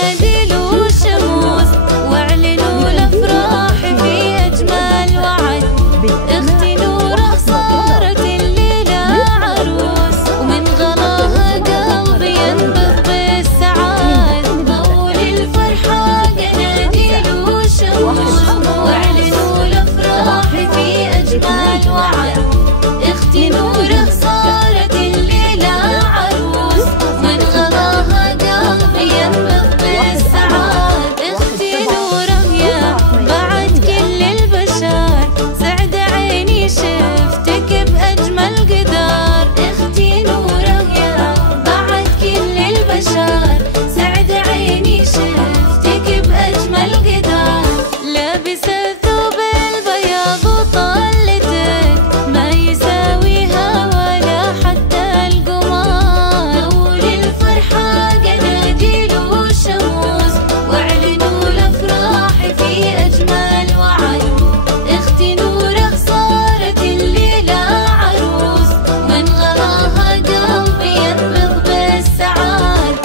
قناديل وشموس، واعلنوا الافراح في اجمل وعد. اختي نوره صارت الليله عروس، ومن غلاها قلبي ينبض بالسعاد. ضووا للفرحه قناديل وشموس، واعلنوا الافراح في اجمل وعد. اختي نوره صارت الليله عروس، من غلاها قلبي ينبض بالسعاد. اختي نوره يا بعد كل البشر، سعد عيني شفتك باجمل قدر. اختي نوره يا بعد كل البشر، سعد عيني شفتك باجمل قدر. لابسه ثوب البياض وطلتك، ما يساويها ولا حتى القمر. ضووا للفرحه قناديل وشموس، واعلنوا الافراح في اجمل وعد. اختي نوره صارت الليله عروس، من غلاها قلبي ينبض بالسعاد.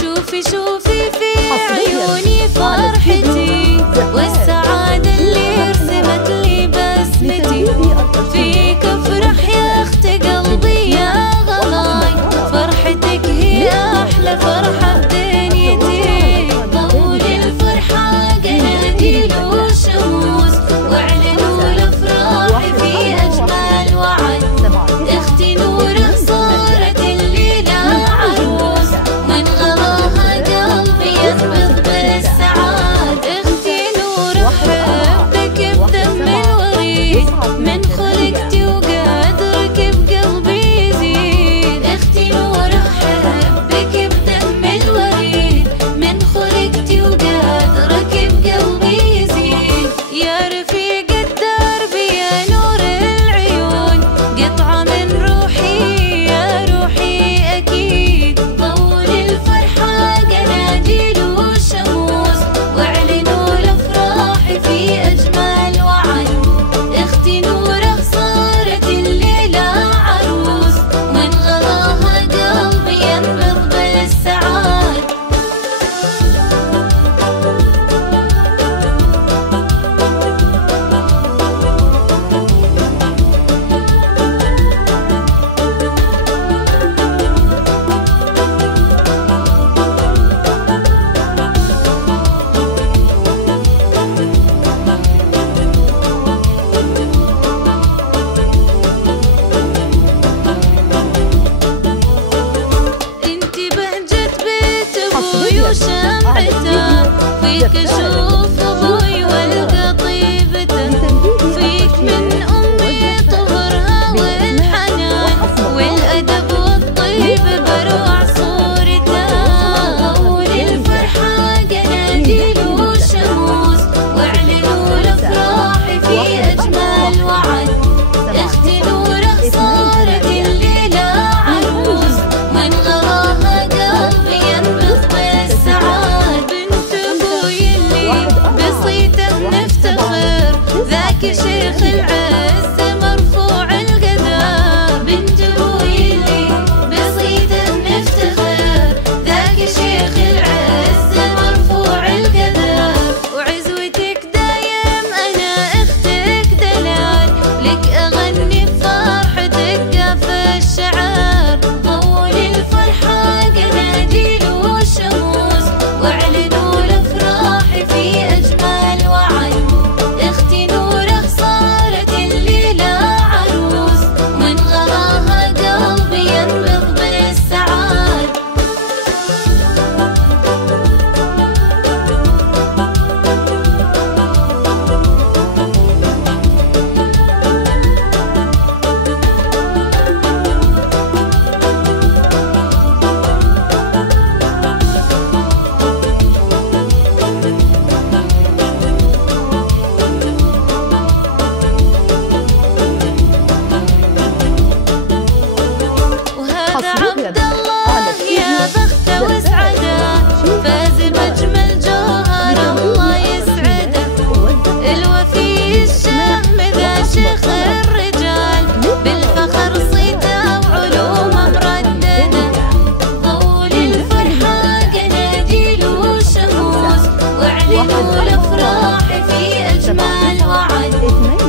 شوفي شوفي في عيوني فرحتي، والسعادة اللي رسمت لي بسمتي. فيك افرح يا اخت قلبي يا غلاي، فرحتك هي احلى فرحة بدنيتي. ضووا للفرحة قناديل وشموس، واعلنوا الافراح في اجمل وعد. اختي نوره صارت الليلة عروس، من غلاها قلبي ينبض بالسعاد. اختي نوره حبك بدم الوريد، من خلقتي وقدرك بقلبي يزيد. اختي نوره حبك بدم الوريد، من خلقتي وقدرك بقلبي يزيد. يا رفيق الدرب يا نور العيون، قطعة من روحي يا روحي أكيد. ضووا للفرحة قناديل وشموس، واعلنوا الأفراح في أجمل وعد. اختي نوره صارت الليلة عروس، من غلاها قلبي ينبض بالسعاد. انتي بهجة بيت ابوي وشمعته، فيك اشوف ابوي والقى طيبته. فيك من امي طهرها والحنان، والادب والطيب بروع صورته. ضووا للفرحه قناديل وشموس، واعلنوا الافراح في اجمل وعد. اختي نوره صارت الليله عروس، من غلاها قلبي ينبض بالسعاد. بنت ابوي اللي بصيته نفتخر، ذاك شيخ العز مرفوع القدر. بنت ابوي اللي بصيته نفتخر، ذاك شيخ العز مرفوع القدر. وعزوتك دايم انا اختك دلال، لك اغني بفرحتك قاف الشعر. ضووا للفرحه قناديل وشموس، واعلنوا الافراح في اجمل وعد. اختي نوره صارت الليله عروس، من غلاها قلبي ينبض بالسعاد. الافراح في اجمل وعد.